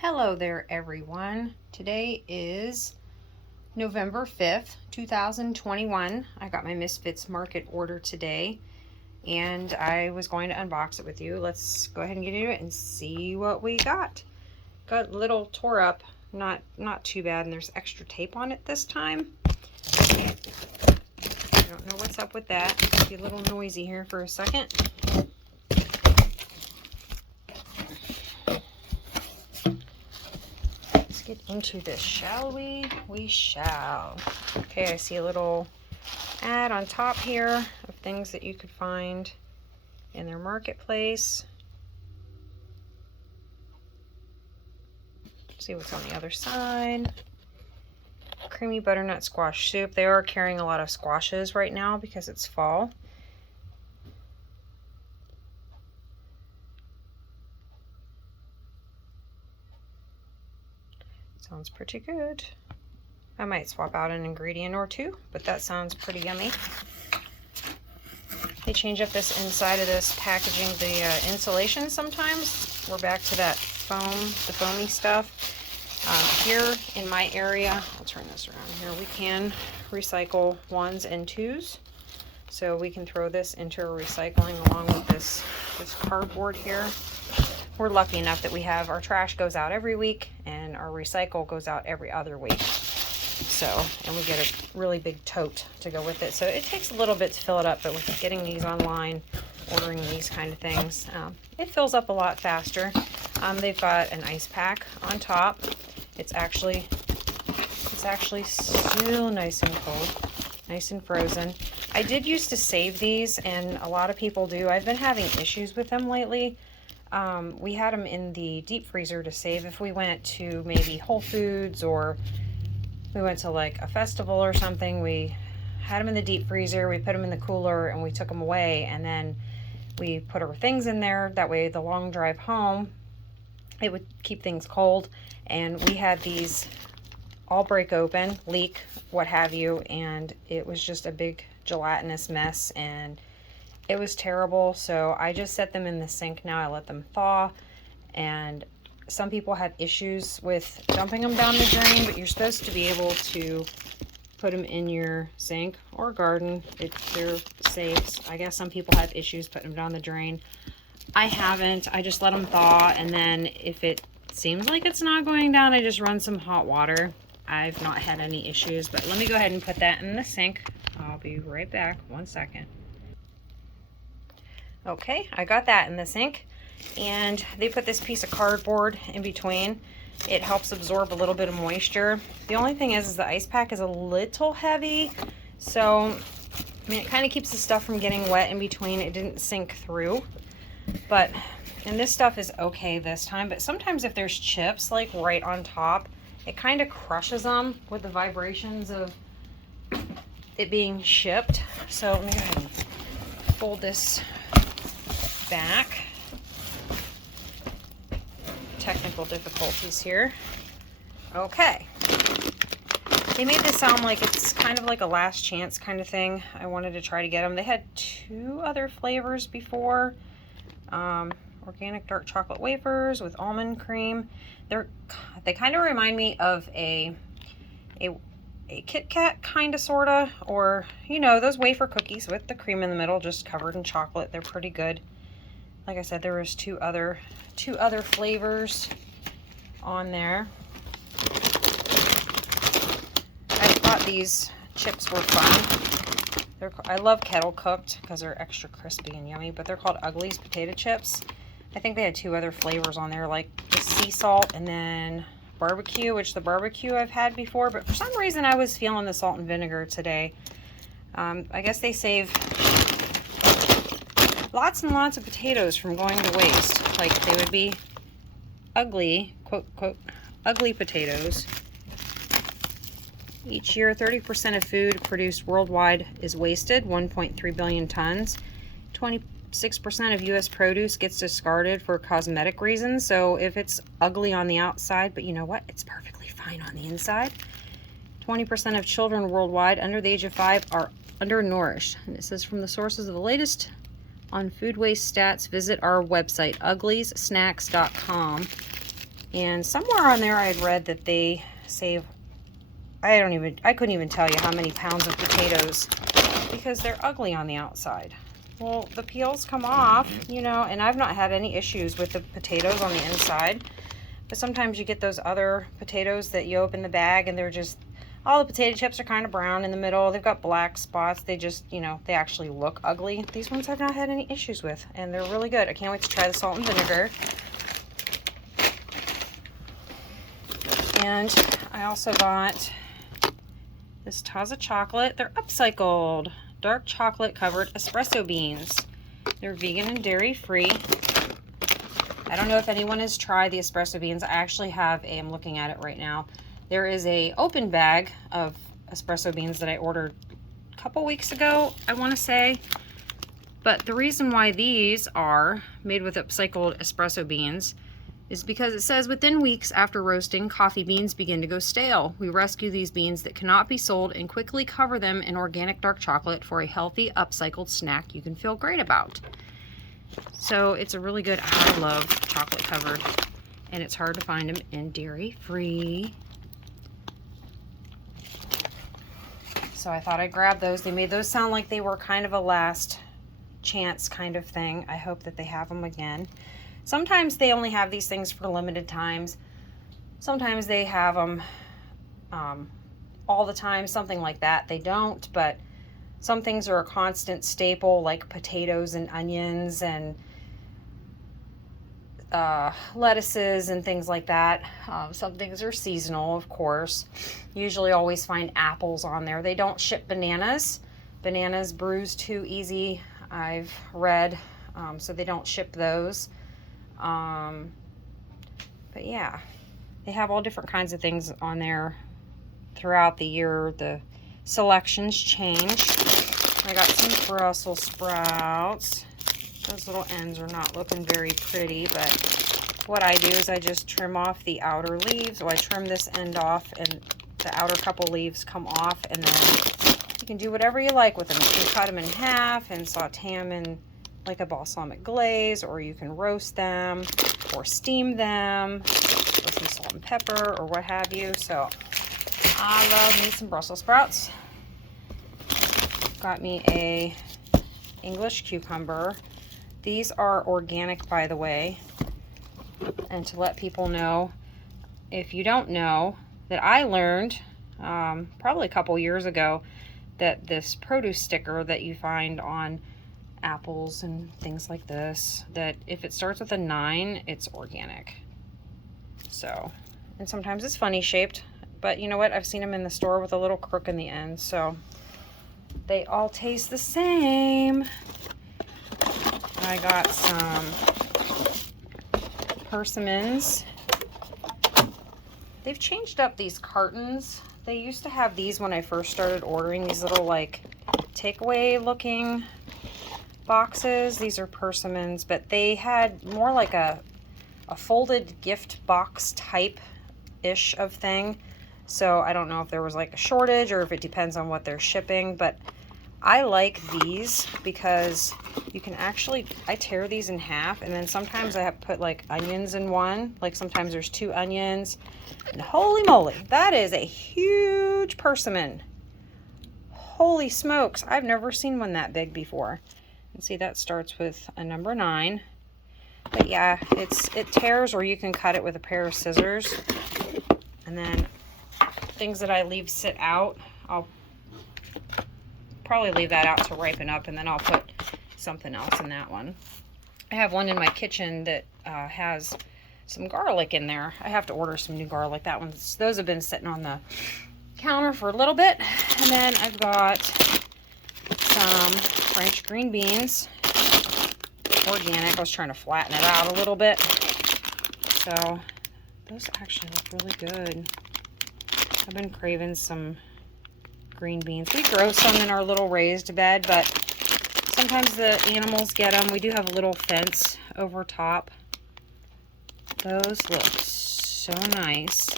Hello there, everyone. Today is November 5th, 2021. I got my Misfits market order today, and I was going to unbox it with you. Let's go ahead and get into it and see what we got. Got a little tore up, not too bad, and there's extra tape on it this time. I don't know what's up with that. It'll be a little noisy here for a second. Get into this, shall we? We shall. Okay, I see a little ad on top here of things that you could find in their marketplace. See what's on the other side. Creamy butternut squash soup. They are carrying a lot of squashes right now because it's fall. Sounds pretty good. I might swap out an ingredient or two, but that sounds pretty yummy. They change up this inside of this packaging, the insulation sometimes. We're back to that foam, the foamy stuff. Here in my area, I'll turn this around here, we can recycle 1s and 2s. So we can throw this into a recycling along with this cardboard here. We're lucky enough that we have our trash goes out every week and our recycle goes out every other week. So, and we get a really big tote to go with it. So it takes a little bit to fill it up, but with getting these online, ordering these kind of things, it fills up a lot faster. They've got an ice pack on top. It's actually still nice and cold, nice and frozen. I did used to save these, and a lot of people do. I've been having issues with them lately. We had them in the deep freezer to save if we went to maybe Whole Foods or we went to like a festival or something. We had them in the deep freezer, we put them in the cooler, and we took them away, and then we put our things in there. That way the long drive home, it would keep things cold. And we had these all break open, leak, what have you, and it was just a big gelatinous mess, and it was terrible. So I just set them in the sink now. I let them thaw, and some people have issues with dumping them down the drain, but you're supposed to be able to put them in your sink or garden if they're safe. I guess some people have issues putting them down the drain. I haven't. I just let them thaw, and then if it seems like it's not going down, I just run some hot water. I've not had any issues, but let me go ahead and put that in the sink. I'll be right back. 1 second. Okay, I got that in the sink, and they put this piece of cardboard in between. It helps absorb a little bit of moisture. The only thing is the ice pack is a little heavy, so I mean, it kind of keeps the stuff from getting wet in between. It didn't sink through, but and this stuff is okay this time, but sometimes if there's chips like right on top, it kind of crushes them with the vibrations of it being shipped. So let me go ahead and fold this back. Technical difficulties here. Okay. They made this sound like it's kind of like a last chance kind of thing. I wanted to try to get them. They had 2 other flavors before. Organic dark chocolate wafers with almond cream. They kind of remind me of a Kit Kat kind of sorta, or you know, those wafer cookies with the cream in the middle just covered in chocolate. They're pretty good. Like I said, there was two other flavors on there. I thought these chips were fun. I love kettle cooked because they're extra crispy and yummy, but they're called Ugly's potato chips. I think they had 2 other flavors on there, like the sea salt and then barbecue, which the barbecue I've had before, but for some reason I was feeling the salt and vinegar today. I guess they save lots and lots of potatoes from going to waste. Like they would be ugly, quote, quote, ugly potatoes. Each year, 30% of food produced worldwide is wasted, 1.3 billion tons. 26% of U.S. produce gets discarded for cosmetic reasons. So if it's ugly on the outside, but you know what? It's perfectly fine on the inside. 20% of children worldwide under the age of 5 are undernourished. And it says from the sources of the latest on food waste stats, visit our website, uglyssnacks.com. And somewhere on there I had read that they save, I couldn't even tell you how many pounds of potatoes because they're ugly on the outside. Well, the peels come off, you know, and I've not had any issues with the potatoes on the inside. But sometimes you get those other potatoes that you open the bag and they're just, all the potato chips are kind of brown in the middle. They've got black spots. They just, you know, they actually look ugly. These ones I've not had any issues with, and they're really good. I can't wait to try the salt and vinegar. And I also got this Taza chocolate. They're upcycled dark chocolate covered espresso beans. They're vegan and dairy free. I don't know if anyone has tried the espresso beans. I actually have I'm looking at it right now. There is a open bag of espresso beans that I ordered a couple weeks ago, I want to say. But the reason why these are made with upcycled espresso beans is because it says within weeks after roasting, coffee beans begin to go stale. We rescue these beans that cannot be sold and quickly cover them in organic dark chocolate for a healthy upcycled snack you can feel great about. So it's a really good, I love chocolate covered, and it's hard to find them in dairy free. So I thought I'd grab those. They made those sound like they were kind of a last chance kind of thing. I hope that they have them again. Sometimes they only have these things for limited times. Sometimes they have them all the time, something like that. They don't, but some things are a constant staple, like potatoes and onions and lettuces and things like that. Some things are seasonal, of course. Usually always find apples on there. They don't ship bananas. Bananas bruise too easy, I've read, so they don't ship those. But yeah, they have all different kinds of things on there throughout the year. The selections change. I got some Brussels sprouts. Those little ends are not looking very pretty, but what I do is I just trim off the outer leaves. So I trim this end off and the outer couple leaves come off, and then you can do whatever you like with them. You can cut them in half and saute them in like a balsamic glaze, or you can roast them or steam them with some salt and pepper or what have you. So I love me some Brussels sprouts. Got me a English cucumber. These are organic, by the way. And to let people know, if you don't know, that I learned probably a couple years ago that this produce sticker that you find on apples and things like this, that if it starts with a 9, it's organic. So, and sometimes it's funny shaped, but you know what? I've seen them in the store with a little crook in the end, so they all taste the same. I got some Persimmons. They've changed up these cartons. They used to have these when I first started ordering, these little like takeaway looking boxes. These are Persimmons, but they had more like a folded gift box type ish of thing. So I don't know if there was like a shortage or if it depends on what they're shipping, but I like these because you can actually, I tear these in half, and then sometimes I have to put like onions in one. Like sometimes there's 2 onions, and holy moly, that is a huge persimmon. Holy smokes, I've never seen one that big before. And see, that starts with a number 9. But yeah, it tears, or you can cut it with a pair of scissors. And then things that I leave sit out, I'll probably leave that out to ripen up, and then I'll put something else in that one. I have one in my kitchen that has some garlic in there. I have to order some new garlic. Those have been sitting on the counter for a little bit. And then I've got some French green beans, organic. I was trying to flatten it out a little bit. So those actually look really good. I've been craving some green beans. We grow some in our little raised bed, but sometimes the animals get them. We do have a little fence over top. Those look so nice.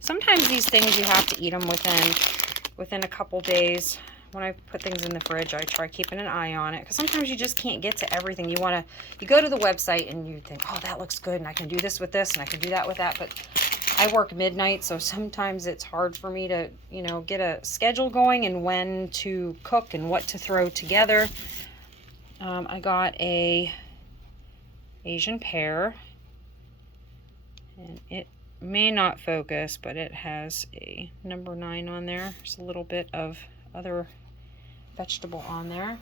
Sometimes these things you have to eat them within a couple days, when I put things in the fridge, I try keeping an eye on it, because sometimes you just can't get to everything. You go to the website and you think, oh, that looks good, and I can do this with this, and I can do that with that, but I work midnight, so sometimes it's hard for me to, you know, get a schedule going and when to cook and what to throw together. I got a Asian pear, and it may not focus, but it has a number 9 on there. There's a little bit of other vegetable on there.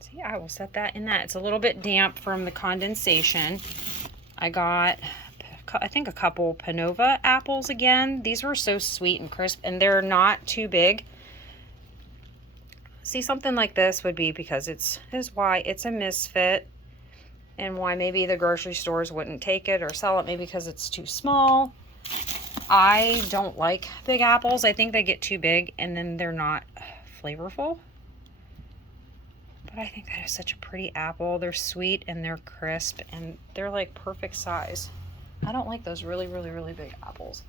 See, I will set that in that. It's a little bit damp from the condensation. I got, I think, a couple Panova apples again. These were so sweet and crisp, and they're not too big. See, something like this would be because is why it's a misfit, and why maybe the grocery stores wouldn't take it or sell it, maybe because it's too small. I don't like big apples. I think they get too big and then they're not flavorful. But I think that is such a pretty apple. They're sweet and they're crisp and they're like perfect size. I don't like those really, really, really big apples.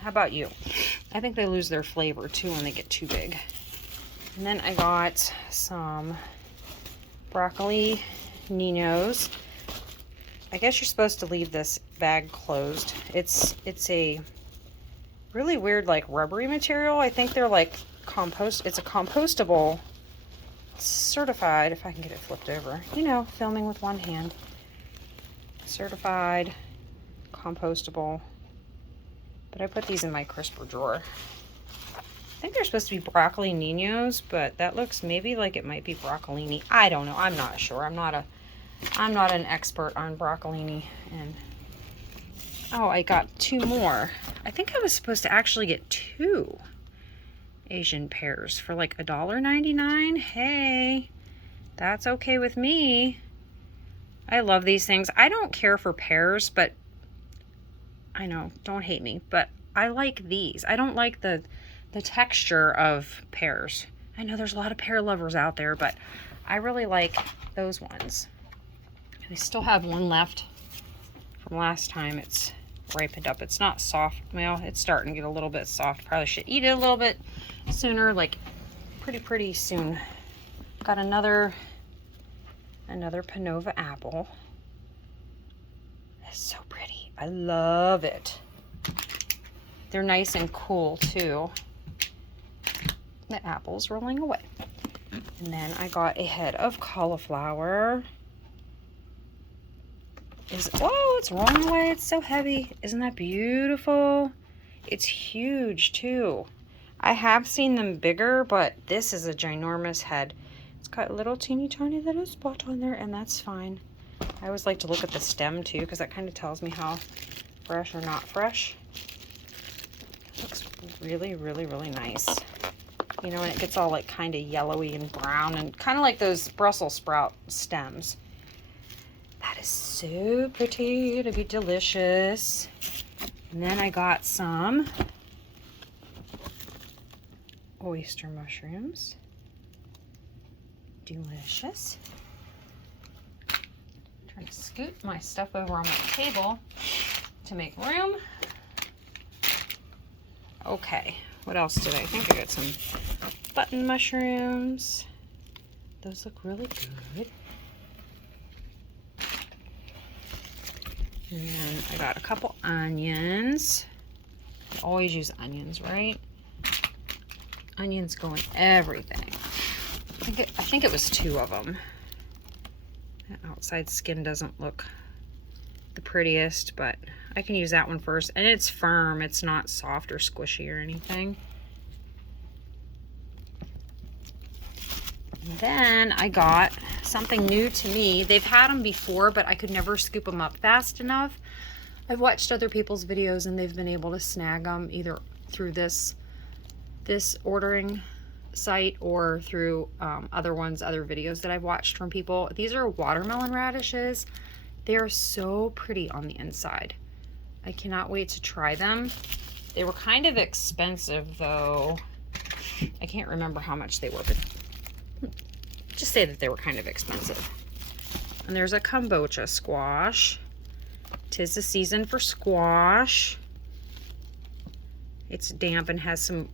How about you? I think they lose their flavor too when they get too big. And then I got some broccoli ninos. I guess you're supposed to leave this bag closed. It's a really weird, like, rubbery material. I think they're like it's a compostable, certified, if I can get it flipped over, you know, filming with one hand, certified compostable. But I put these in my crisper drawer. I think they're supposed to be broccoli ninos, but that looks maybe like it might be broccolini. I don't know. I'm not sure. I'm not an expert on broccolini. And oh, I got 2 more. I think I was supposed to actually get 2 Asian pears for like $1.99. Hey, that's okay with me. I love these things. I don't care for pears, but I know, don't hate me, but I like these. I don't like the texture of pears. I know there's a lot of pear lovers out there, but I really like those ones. I still have one left from last time. It's ripened up. It's not soft. Well, it's starting to get a little bit soft. Probably should eat it a little bit sooner, like pretty soon. Got another Panova apple. It's so pretty. I love it. They're nice and cool too. The apple's rolling away. And then I got a head of cauliflower. Whoa, it's rolling away. It's so heavy. Isn't that beautiful? It's huge too. I have seen them bigger, but this is a ginormous head. It's got a little teeny tiny little spot on there, and that's fine. I always like to look at the stem too, because that kind of tells me how fresh or not fresh. It looks really, really, really nice. You know, and it gets all like kind of yellowy and brown and kind of like those Brussels sprout stems. That is so pretty. It'll be delicious. And then I got some oyster mushrooms. Delicious. I'm trying to scoot my stuff over on my table to make room. Okay, what else did I think? I got some button mushrooms. Those look really good. And then I got a couple onions. I always use onions, right? Onions go in everything. I think it was 2 of them. That outside skin doesn't look the prettiest, but I can use that one first. And it's firm. It's not soft or squishy or anything. And then I got something new to me. They've had them before, but I could never scoop them up fast enough. I've watched other people's videos and they've been able to snag them either through this ordering site or through other videos that I've watched from people. These are watermelon radishes. They are so pretty on the inside. I cannot wait to try them. They were kind of expensive though. I can't remember how much they were, but just say that they were kind of expensive. And there's a Kombocha squash. 'Tis the season for squash. It's damp and has some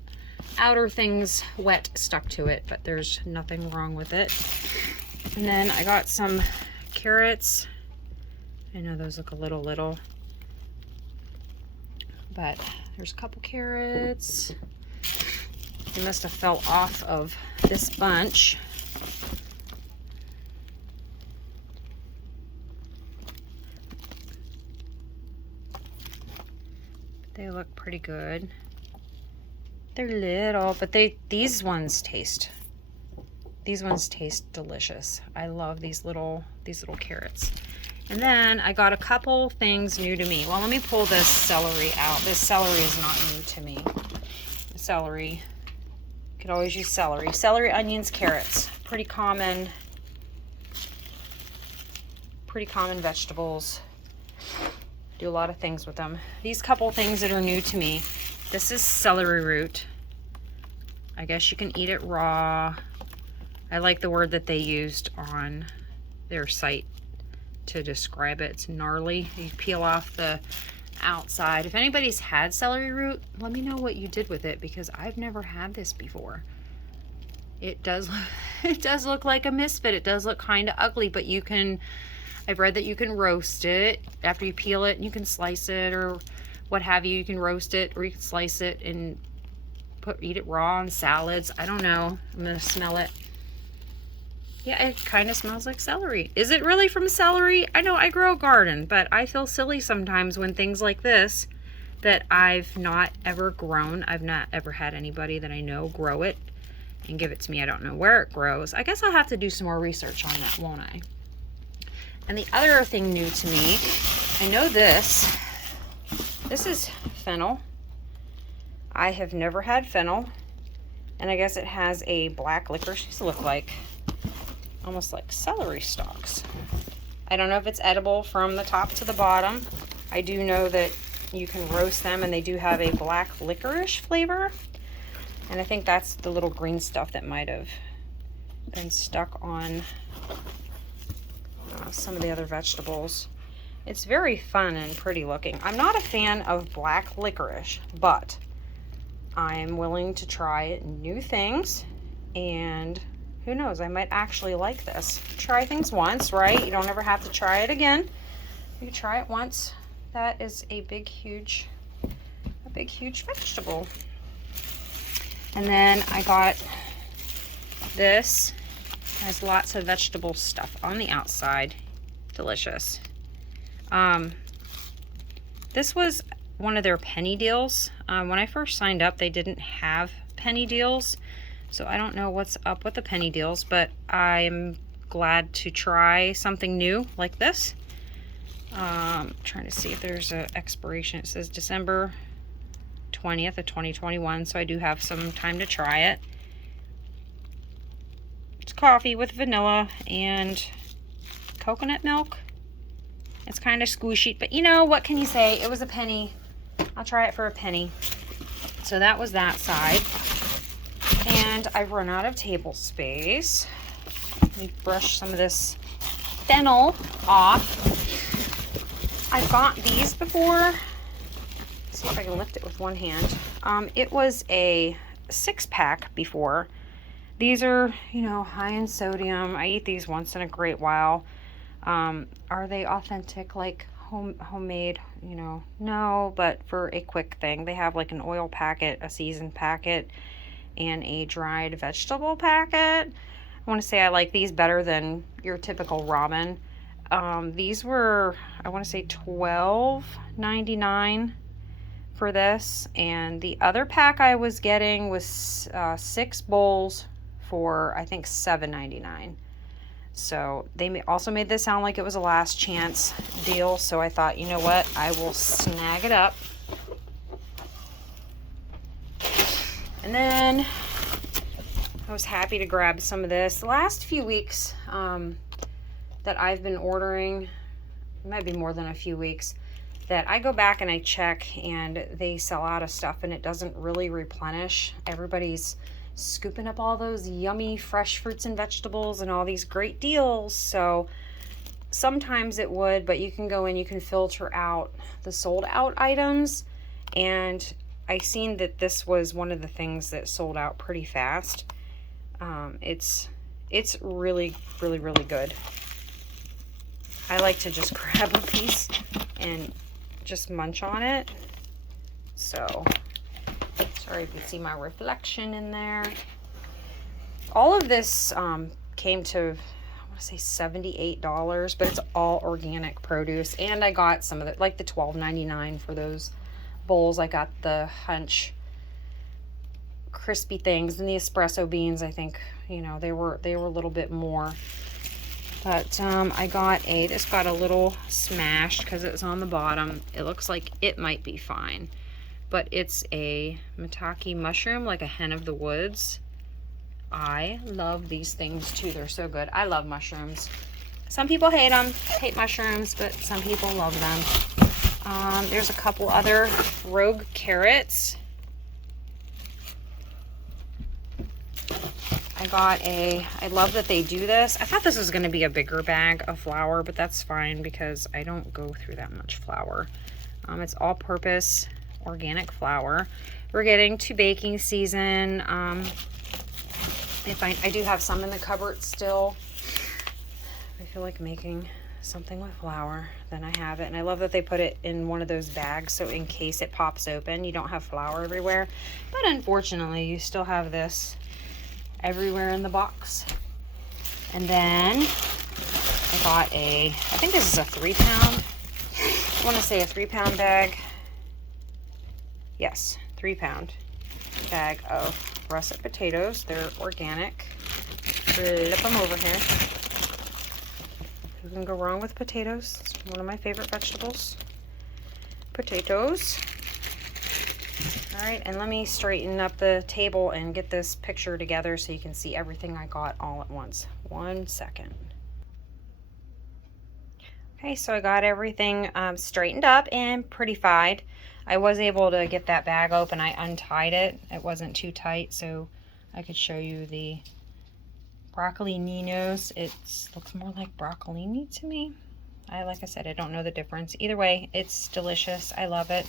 outer things wet stuck to it, but there's nothing wrong with it. And then I got some carrots. I know those look a little, but there's a couple carrots. They must have fell off of this bunch. They look pretty good. They're little, but these ones taste delicious. I love these little carrots. And then I got a couple things new to me. Well, let me pull this celery out. This celery is not new to me. Celery. You could always use celery. Celery, onions, carrots. Pretty common vegetables. Do a lot of things with them. These couple things that are new to me. This is celery root. I guess you can eat it raw. I like the word that they used on their site to describe it. It's gnarly. You peel off the outside. If anybody's had celery root, let me know what you did with it, because I've never had this before. It does look like a misfit. It does look kind of ugly, but you can, I've read that you can roast it after you peel it, and you can slice it or what have you. You can roast it, or you can slice it and eat it raw on salads. I don't know. I'm gonna smell it. Yeah, it kind of smells like celery. Is it really from celery? I know I grow a garden, but I feel silly sometimes when things like this that I've not ever grown. I've not ever had anybody that I know grow it and give it to me. I don't know where it grows. I guess I'll have to do some more research on that, won't I? And the other thing new to me, I know this. This is fennel. I have never had fennel, and I guess it has a black licorice. These look like almost like celery stalks. I don't know if it's edible from the top to the bottom. I do know that you can roast them, and they do have a black licorice flavor. And I think that's the little green stuff that might have been stuck on some of the other vegetables. It's very fun and pretty looking. I'm not a fan of black licorice, but I'm willing to try new things, and who knows, I might actually like this. Try things once, right? You don't ever have to try it again. You try it once. That is a big, huge vegetable. And then I got this. Has lots of vegetable stuff on the outside. Delicious. This was one of their penny deals. When I first signed up, they didn't have penny deals, so I don't know what's up with the penny deals, but I'm glad to try something new like this. Trying to see if there's an expiration. It says December 20th of 2021, so I do have some time to try it. It's coffee with vanilla and coconut milk. It's kind of squishy, but you know, what can you say? It was a penny. I'll try it for a penny. So that was that side. And I've run out of table space. Let me brush some of this fennel off. I've got these before. Let's see if I can lift it with one hand. It was a 6-pack before. These are, you know, high in sodium. I eat these once in a great while. Are they authentic, like homemade? You know, no, but for a quick thing. They have like an oil packet, a seasoned packet, and a dried vegetable packet. I want to say I like these better than your typical ramen. These were, I want to say $12.99 for this, and the other pack I was getting was 6 bowls for, I think, $7.99. So they also made this sound like it was a last chance deal, so I thought, you know what, I will snag it up. And then I was happy to grab some of this. The last few weeks that I've been ordering, it might be more than a few weeks, that I go back and I check and they sell out of stuff and it doesn't really replenish. Everybody's scooping up all those yummy fresh fruits and vegetables and all these great deals. So sometimes it would, but you can go in, you can filter out the sold out items, and I seen that this was one of the things that sold out pretty fast. It's really, really, really good. I like to just grab a piece and just munch on it. So, sorry if you see my reflection in there. All of this came to, I want to say $78, but it's all organic produce. And I got some of the, like the $12.99 for those bowls. I got the Hunch crispy things, and the espresso beans, I think, you know, they were a little bit more. But I got this got a little smashed because it's on the bottom. It looks like it might be fine, but it's a Mataki mushroom, like a hen of the woods. I love these things too. They're so good. I love mushrooms. Some people hate them, hate mushrooms, but some people love them. There's a couple other rogue carrots. I love that they do this. I thought this was going to be a bigger bag of flour, but that's fine because I don't go through that much flour. It's all-purpose organic flour. We're getting to baking season. I do have some in the cupboard still. I feel like making something with flour, then I have it. And I love that they put it in one of those bags, so in case it pops open, you don't have flour everywhere. But unfortunately, you still have this everywhere in the box. And then I got I think this is a 3-pound. I want to say a 3-pound bag. Yes, 3-pound bag of russet potatoes. They're organic. Flip them over here. Who can go wrong with potatoes? It's one of my favorite vegetables. Potatoes. All right, and let me straighten up the table and get this picture together so you can see everything I got all at once. 1 second. Okay, so I got everything straightened up and prettified. I was able to get that bag open. I untied it. It wasn't too tight, so I could show you the broccolinos. It looks more like broccolini to me. Like I said, I don't know the difference. Either way, it's delicious. I love it.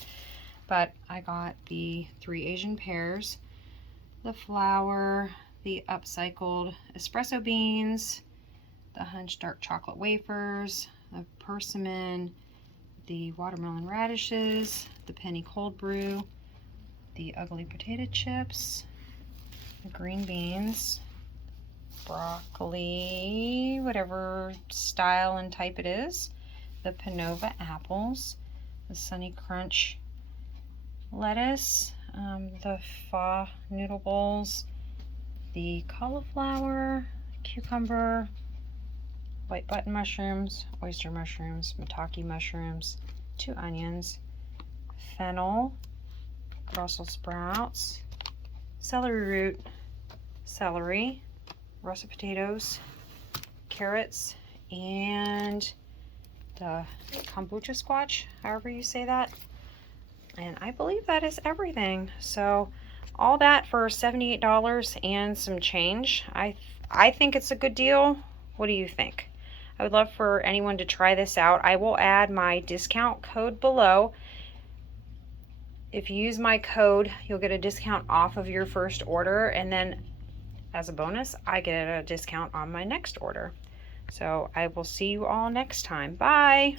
But I got the 3 Asian pears, the flour, the upcycled espresso beans, the Hunch dark chocolate wafers, the persimmon, the watermelon radishes, the penny cold brew, the ugly potato chips, the green beans, broccoli, whatever style and type it is, the Panova apples, the Sunny Crunch lettuce, the pho noodle bowls, the cauliflower, cucumber, white button mushrooms, oyster mushrooms, Mataki mushrooms, 2 onions, fennel, Brussels sprouts, celery root, celery, russet potatoes, carrots, and the Kombocha Squash, however you say that. And I believe that is everything. So all that for $78 and some change. I think it's a good deal. What do you think? I would love for anyone to try this out. I will add my discount code below. If you use my code, you'll get a discount off of your first order, and then as a bonus, I get a discount on my next order. So I will see you all next time. Bye!